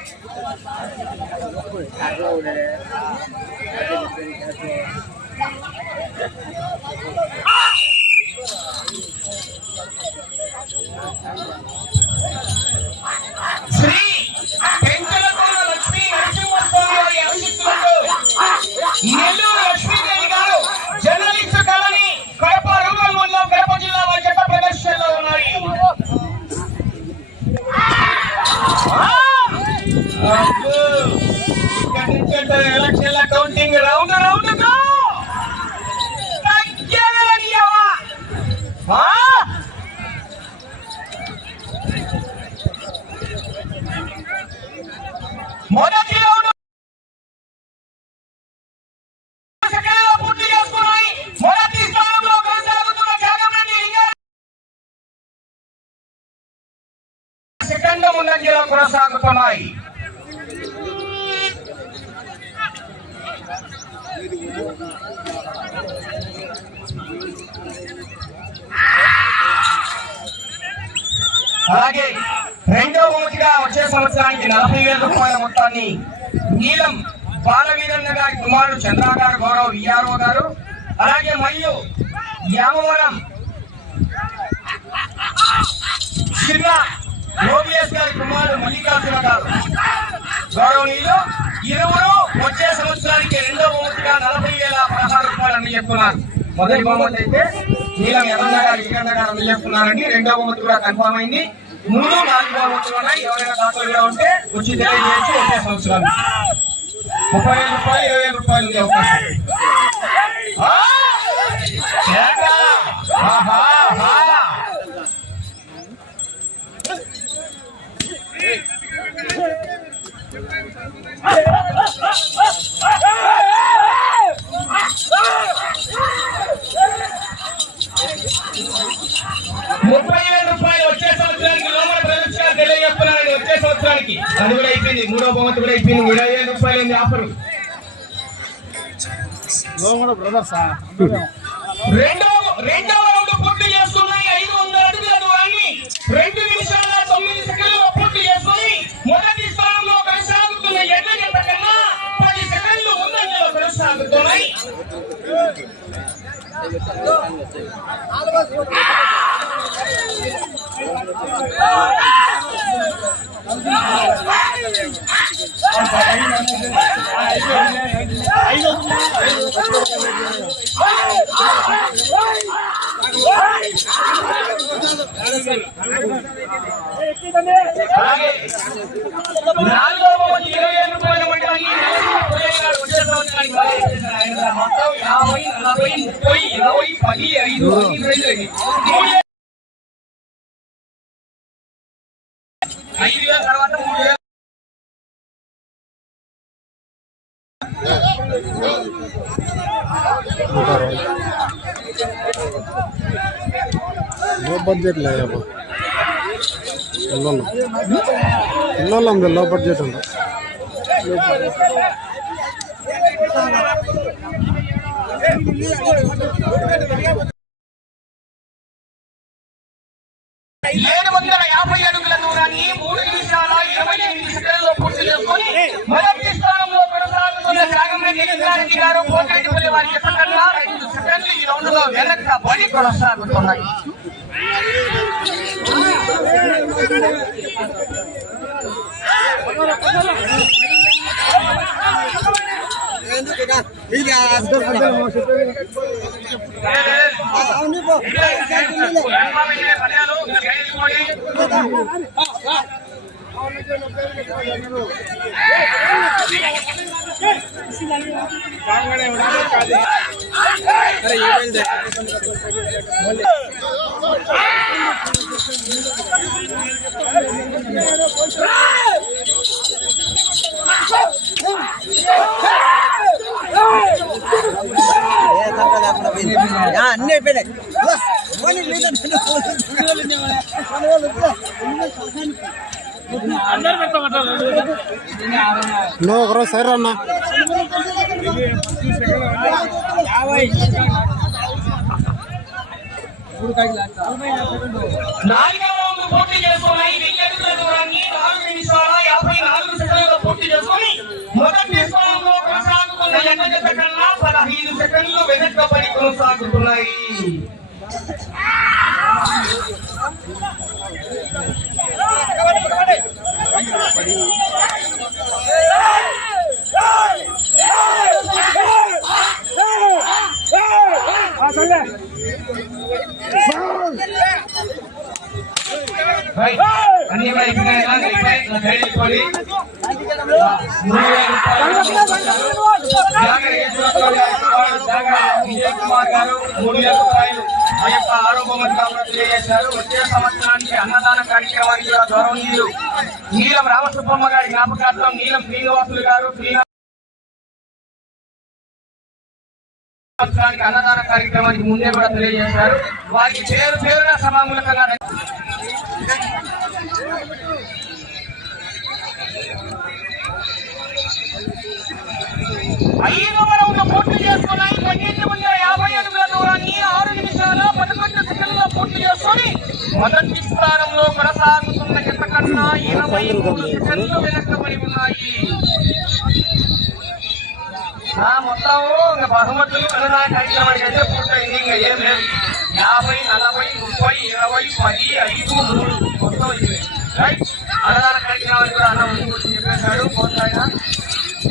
శ్రీ ఎలక్షన్ల counting round round go! తగ్గేదేలే అవ్వ! ఆ! మొదటి రౌండ్ సెకండ్లో పూర్తి చేసుకున్నాయి మొదటి స్థానంలో కొనసాగుతున్న జగన్రెడ్డి లింగారెడ్డి సెకండ్ ముందంజలో కొనసాగుతున్నాయి అలాగే రెండో రోజుగా వచ్చే సంవత్సరానికి నలభై వేల రూపాయల మొత్తాన్ని నీలం బాలవీరన్న గారి కుమారుడు చంద్రాగారు గౌరవ్ విఆర్ఓ గారు అలాగే మరియు యామవరం చిన్న ఓబిఎస్ గారి కుమారుడు మల్లికార్జున గారు. గౌరవనీయులు ఇరువురు వచ్చే సంవత్సరానికి రెండో బహుమతిగా నలభై వేల పదహారు రూపాయలు అందజేస్తున్నారు మొదటి బహుమతి అయితే నీలం ఎర్రన్న గారు ఈరన్న గారు అందజేస్తున్నారండి రెండో బహుమతి కూడా కన్ఫర్మ్ అయింది. మూడు నాలుగు బహుమతులు ఉన్నాయి ఎవరైనా దాతలు కూడా ఉంటే వచ్చి తెలియజేయచ్చు వచ్చే సంవత్సరాలు ముప్పై వేల రూపాయలు ఇరవై వేల రూపాయలు ఉంది అవకాశం. ఆ! కూడా అయిపోయింది ఇరవై వేల రూపాయలు ఉంది ఆఫర్? రెండో రెండవ రౌండ్ పూర్తి చేసుకున్నాయి. ఐదు వందల అడుగుల దూరాన్ని రెండు నిమిషాల తొమ్మిది సెకండ్లు పూర్తి చేసుకుని మొదటి స్థానంలో కొనసాగుతున్న ఎడ్ల జంట కన్నా పది సెకండ్లు ముందంజలో కొనసాగుతున్నాయి. అలాగే నాలుగో బహుమతి ఇరవై వేల రూపాయల మొత్తాన్ని పుల్లయ్య గారు వచ్చే సంవత్సరానికి బాగా ఇచ్చేశారు. ఆయన దగ్గర మొత్తం యాభై నలభై ముప్పై ఇరవై పది ఐదు ఐదు రెండు మూడు ఐదు వేల తర్వాత మూడు వేల లో త్యాగంరెడ్డి గారు పోటెట్టుకునే వారి యొక్క ఐదు సెకండ్లు ఈ రౌండ్లో వెనకబడి కొనసాగుతున్నాయి. అన్నీ అయిపోయినాయి నువ్వు ఒకరోజు సరే అన్న. నాలుగవ రౌండ్ పూర్తి చేసుకున్నాయి వెయ్యి అడుగుల దూరాన్ని నాలుగు నిమిషాల యాభై నాలుగు సెకండ్లలో పూర్తి చేసుకుని మొదటి స్థానంలో కొనసాగుతున్న ఎన్న జత కన్నా పదహైదు సెకండ్లు వెనక్కబడి కొనసాగుతున్నాయి రైట్. అన్ని కూడా అయిపోయినాయా? అయిపోయి, నా సైడ్ అయిపోయి. మూడు వేల రూపాయలు. జాగర్ యేసురావు గారు, జాగర్ విజయ్ కుమార్ గారు మూడు వేల రూపాయలు ఆ యొక్క ఆరోగ్యం కాబట్టి తెలియజేశారు వచ్చే సంవత్సరానికి అన్నదాన కార్యక్రమానికి కూడా గౌరవనీయులు నీలం రామసుబ్బమ్మ గారి జ్ఞాపకార్థం నీలం శ్రీనివాసులు గారు శ్రీనివాస్ సంవత్సరానికి అన్నదాన కార్యక్రమానికి ముందే కూడా తెలియజేశారు. వారికి పేరు పేరున సభాములకంగా ఐదవ రౌండ్ పూర్తి చేసుకున్నాయి. పన్నెండు వందల యాభై అడుగుల నిమిషాల పదకొండు సెకండ్లలో పూర్తి చేసుకొని మొదటి స్థానంలో కొనసాగుతున్న జత కన్నా ఇరవై మూడు సెకండ్లు వెనకబడి ఉన్నాయి. మొత్తం ఇంకా బహుమతులు అన్నదాన కార్యక్రమానికి అయితే పూర్తయింది. ఇంకా ఏం లేదు. యాభై నలభై ముప్పై ఇరవై పది ఐదు మూడు మొత్తం ఇవి. రైట్. అన్నదాన కార్యక్రమానికి కూడా అన్న ముందు చెప్పేశాడు. పోతాయినా.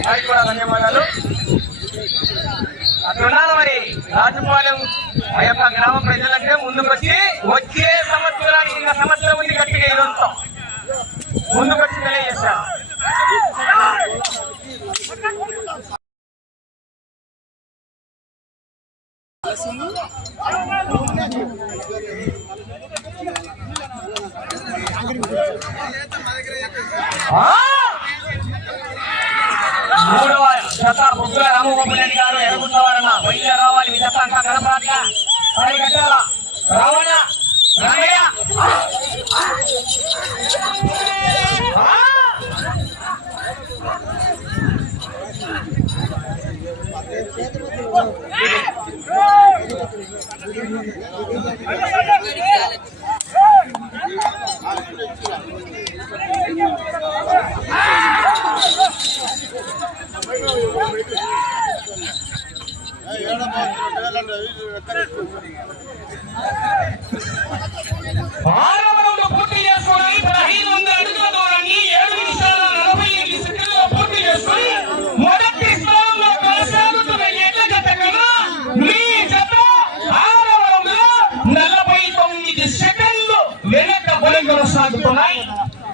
రైట్ కూడా ధన్యవాదాలు. అక్కడ ఉండాలి మరి. రాజపాలెం ఆ యొక్క గ్రామ ప్రజలంటే ముందుకొచ్చి వచ్చే సంవత్సరానికి ఇంకా సంవత్సరం ఉంది గట్టిగా ఇదంతా ముందుకొచ్చి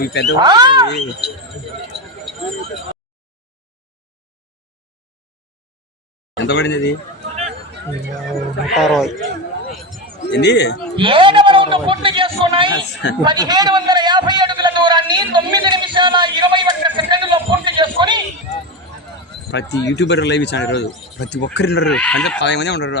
ఈ పెద్ద ఆ! ఎంత పడింది అది నూట అరవై ఏంది ఏడవ రౌండ్ పూర్తి చేసుకున్నాయి పదిహేడు వందల యాభై అడుగుల దూరాన్ని తొమ్మిది నిమిషాల ఇరవై ఒక్క సెకండ్లో పూర్తి చేసుకొని ప్రతి యూట్యూబర్ లైవ్ ఇచ్చాను ఈరోజు. ప్రతి ఒక్కరు ఉండరు అంటే పది మంది ఉండరు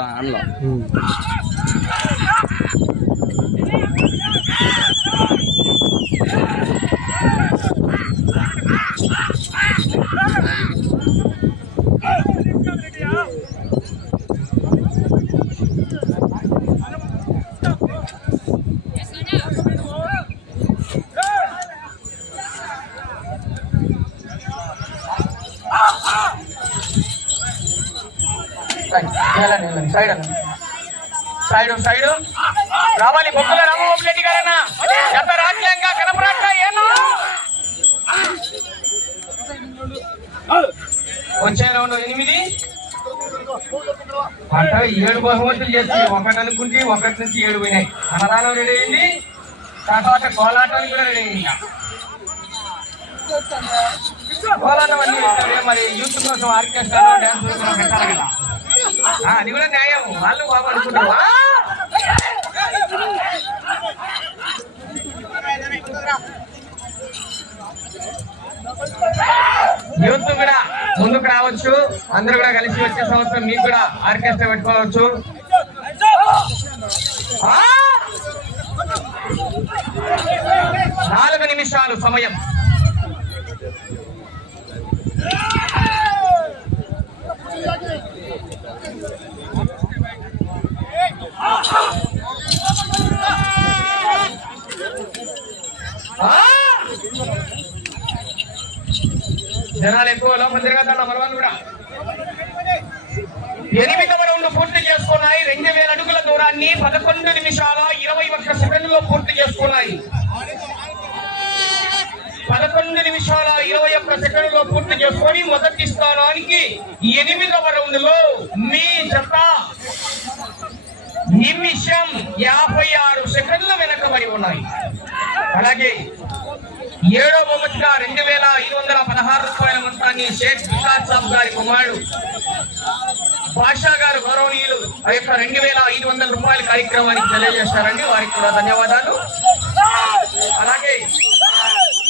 అందులో సైడ్ అన్న సైడ్ సైడ్ రావాలి బొక్కల రామబాబు రెడ్డి గారన్న ఎంత రాజ్యాంగ కనపరాక వచ్చే రౌండ్ ఎనిమిది. అంటే ఏడు బహుమతులు చేసి ఒకటి అనుకుంటే ఒకటి నుంచి ఏడు పోయినాయి. అన్నదానం రెడీ అయింది. తర్వాత కోలాటం కూడా రెడీ అయింది. కోలాటం అన్ని మరి యూత్ కోసం ఆర్కెస్ట్రా డ్యాన్స్ పెట్టాలి కదా. అది కూడా న్యాయం. వాళ్ళు బాగా యూత్ కూడా ముందుకు రావచ్చు. అందరూ కూడా కలిసి వచ్చే సంవత్సరం మీకు కూడా ఆర్కెస్ట్రా పెట్టుకోవచ్చు. నాలుగు నిమిషాలు సమయం. జనాలు ఎక్కువ లోపల తిరగద్దాం మన కూడా? ఎనిమిదవ రౌండ్ పూర్తి చేసుకున్నాయి. రెండు వేల అడుగుల దూరాన్ని పదకొండు నిమిషాల ఇరవై ఒక్క సెకండ్లో పూర్తి చేసుకున్నాయి. పదకొండు నిమిషాల ఇరవై ఒక్క సెకండ్లో పూర్తి చేసుకొని మొదటి స్థానానికి ఎనిమిదవ రౌండ్లో మీ జత నిమిషం యాభై ఆరు సెకండ్లు వెనకబడి ఉన్నాయి. అలాగే ఏడో బహుమతిగా రెండు వేల ఐదు వందల పదహారు రూపాయల మొత్తాన్ని షేక్ వికాస్ సాబ్ గారి కుమారుడు బాషా గారు గౌరవనీయులు ఆ యొక్క రెండు వేల ఐదు వందల రూపాయల కార్యక్రమానికి తెలియజేశారండి వారికి కూడా ధన్యవాదాలు. అలాగే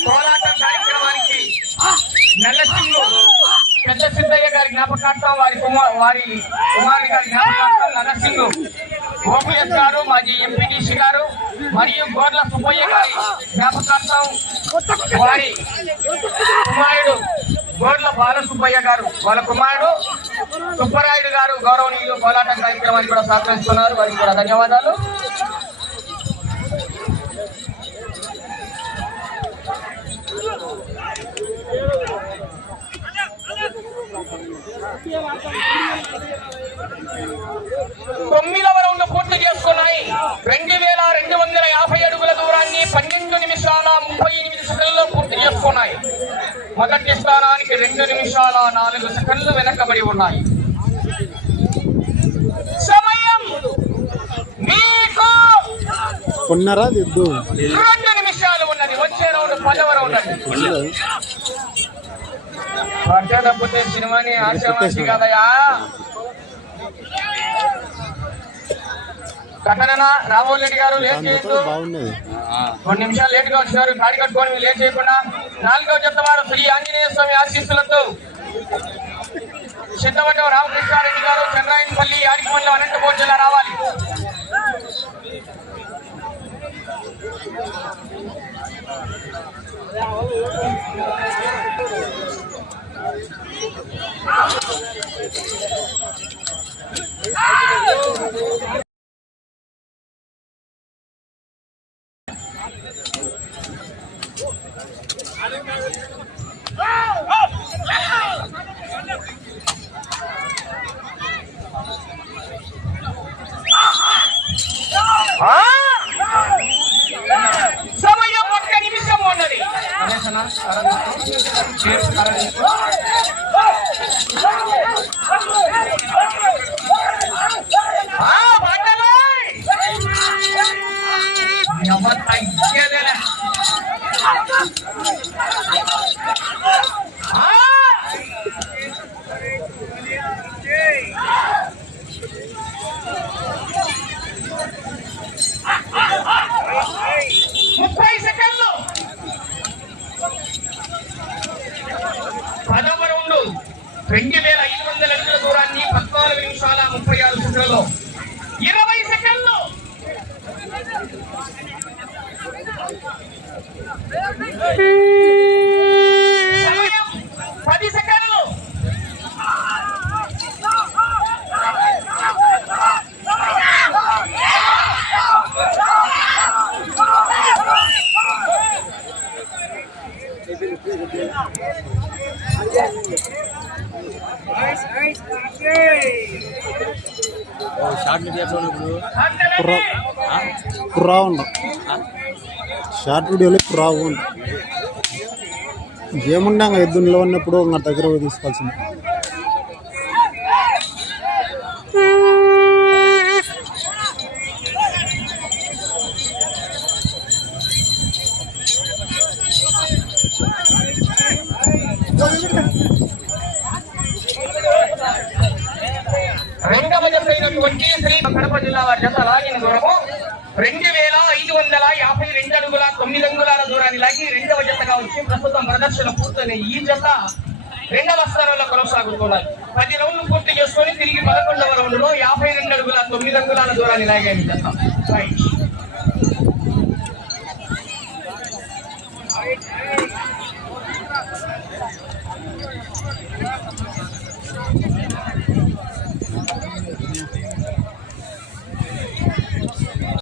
కోలాటం కార్యక్రమానికి నల్లసింగు పెద్ద సిద్ధయ్య గారి జ్ఞాపకార్థం వారి కుమార్ వారి కుమారుడి గారి జ్ఞాపకార్థం నల్లసింగు ఓపీఎస్ గారు మాజీ ఎంపీటీసీ గారు మరియు గోర్ల సుబ్బయ్య గారి జ్ఞాపకార్థం వారి కుమారుడు గోడ్ల బాలసుబ్బయ్య గారు. వాళ్ళ కుమారుడు సుబ్బరాయుడు గారు గౌరవనీయులు కోలాటం కార్యక్రమాన్ని కూడా సహకరిస్తున్నారు. వారికి కూడా ధన్యవాదాలు. తొమ్మిదవ రౌండ్ పూర్తి చేసుకున్నాయి. రెండు వేల రెండు వందల మొదటి స్థానానికి రెండు నిమిషాల నాలుగు సెకండ్లు వెనకబడి ఉన్నాయి. సమయం మీకు కొన్నారా? దిద్దు రెండు నిమిషాలు ఉన్నది. వచ్చే రౌండ్ పదవ రౌండ్ పట్టకపోతే సినిమాని ఆశ్రమానికి కదయా కట్టననా రామోహన్ రెడ్డి గారు లేట్ చేయొద్దు. కొన్ని నిమిషాలు లేట్గా వచ్చినారు గాడి కట్టుకొని లేట్ చేయకుండా. నాలుగో వారు శ్రీ ఆంజనేయ స్వామి ఆశీస్సులతో సిద్ధవటం రామకృష్ణారెడ్డి గారు చంద్రాయనపల్లి ఆడిపల్లి అనంతపూర్ జిల్లా రావాలి. Cheers, ఆరు ఇరవై సెకండ్లు. సమయం పది సెకండ్లు కుర్రా రా ఇప్పుడు షార్ట్ వీడియోలో కుర్రావు రావు ఏముండే ఇంకా ఎద్దులో ఉన్నప్పుడు ఇంకా దగ్గర పోయి తీసుకోవాల్సింది. వారి దూరము రెండు వేల ఐదు వందల యాభై రెండు అడుగుల తొమ్మిది అంగుళాల దూరాన్ని లాగి రెండవ జతగా వచ్చి ప్రస్తుతం ప్రదర్శన పూర్తయిన ఈ జత రెండవ స్థానంలో కొనసాగుతున్నారు. పది రౌండ్లు పూర్తి చేసుకొని తిరిగి పదకొండవ రౌండ్లో యాభై రెండు అడుగుల తొమ్మిది అంగుళాల దూరాన్ని లాగాయి జత. రైట్.